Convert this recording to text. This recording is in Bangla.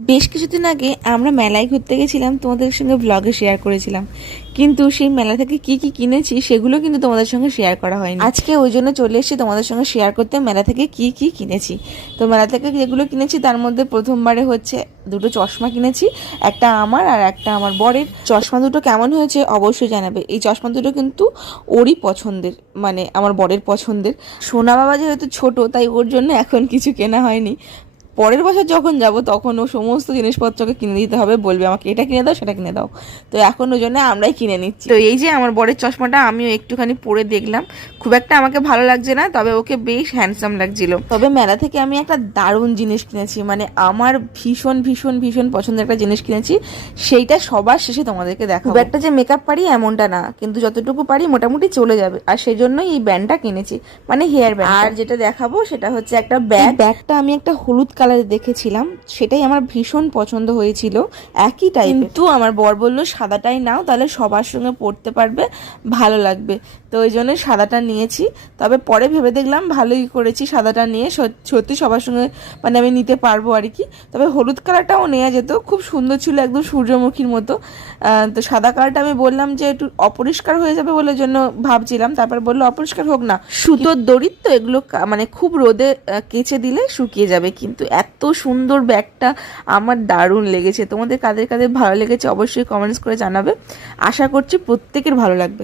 বেশ কিছুদিন আগে আমরা মেলায় ঘুরতে গেছিলাম, তোমাদের সঙ্গে ব্লগে শেয়ার করেছিলাম, কিন্তু সেই মেলা থেকে কি কি কিনেছি সেগুলো কিন্তু তোমাদের সঙ্গে শেয়ার করা হয়নি। আজকে ওই জন্য চলে এসেছি তোমাদের সঙ্গে শেয়ার করতে মেলা থেকে কি কি কিনেছি। তো মেলা থেকে যেগুলো কিনেছি তার মধ্যে প্রথমবারে হচ্ছে দুটো চশমা কিনেছি, একটা আমার আর একটা আমার বরের। চশমা দুটো কেমন হয়েছে অবশ্যই জানাবে। এই চশমা দুটো কিন্তু ওরই পছন্দের, মানে আমার বরের পছন্দের। সোনা বাবা যেহেতু ছোট, তাই ওর জন্য এখন কিছু কেনা হয়নি। পরের বছর যখন যাব তখন ও সমস্ত জিনিসপত্রকে কিনে দিতে হবে, বলবে আমাকে এটা কিনে দাও সেটা কিনে দাও। তো এখন ওই জন্য আমরাই কিনে নিচ্ছি। তো এই যে আমার বরের চশমাটা আমিও একটুখানি পরে দেখলাম, খুব একটা আমাকে ভালো লাগছে না, তবে ওকে বেশ হ্যান্ডসাম লাগছিল। তবে মেলা থেকে আমি একটা দারুণ জিনিস কিনেছি, মানে আমার ভীষণ ভীষণ ভীষণ পছন্দের একটা জিনিস কিনেছি। সেইটা সবার শেষে তোমাদেরকে দেখাবো। খুব একটা যে মেকআপ পারি এমনটা না, কিন্তু যতটুকু পারি মোটামুটি চলে যাবে, আর সেই জন্যই এই ব্যান্ডটা কিনেছি, মানে হেয়ার ব্যান্ড। আর যেটা দেখাবো সেটা হচ্ছে একটা ব্যাগ। ব্যাগটা আমি একটা হলুদ কালারে দেখেছিলাম, সেটাই আমার ভীষণ পছন্দ হয়েছিল, একই টাইপের। কিন্তু আমার বর বললো সাদাটাই নাও, তাহলে সবার সঙ্গে পরতে পারবে, ভালো লাগবে। তো ওই জন্য সাদাটা নিয়েছি। তবে পরে ভেবে দেখলাম ভালোই করেছি সাদাটা নিয়ে, সত্যি সবার সঙ্গে মানে আমি নিতে পারবো আর কি। তবে হলুদ কালারটাও নেওয়া যেত, খুব সুন্দর ছিল, একদম সূর্যমুখীর মতো। তো সাদা কালারটা আমি বললাম যে একটু অপরিষ্কার হয়ে যাবে বলে জন্য ভাবছিলাম, তারপর বললো অপরিষ্কার হোক না, সুতোর দড়ির তো এগুলো, মানে খুব রোদে কেচে দিলে শুকিয়ে যাবে। কিন্তু এত সুন্দর ব্যাগটা আমার দারুণ লেগেছে। তোমাদের কাদের কাদের ভালো লেগেছে অবশ্যই কমেন্টস করে জানাবে, আশা করছি প্রত্যেকের ভালো লাগবে।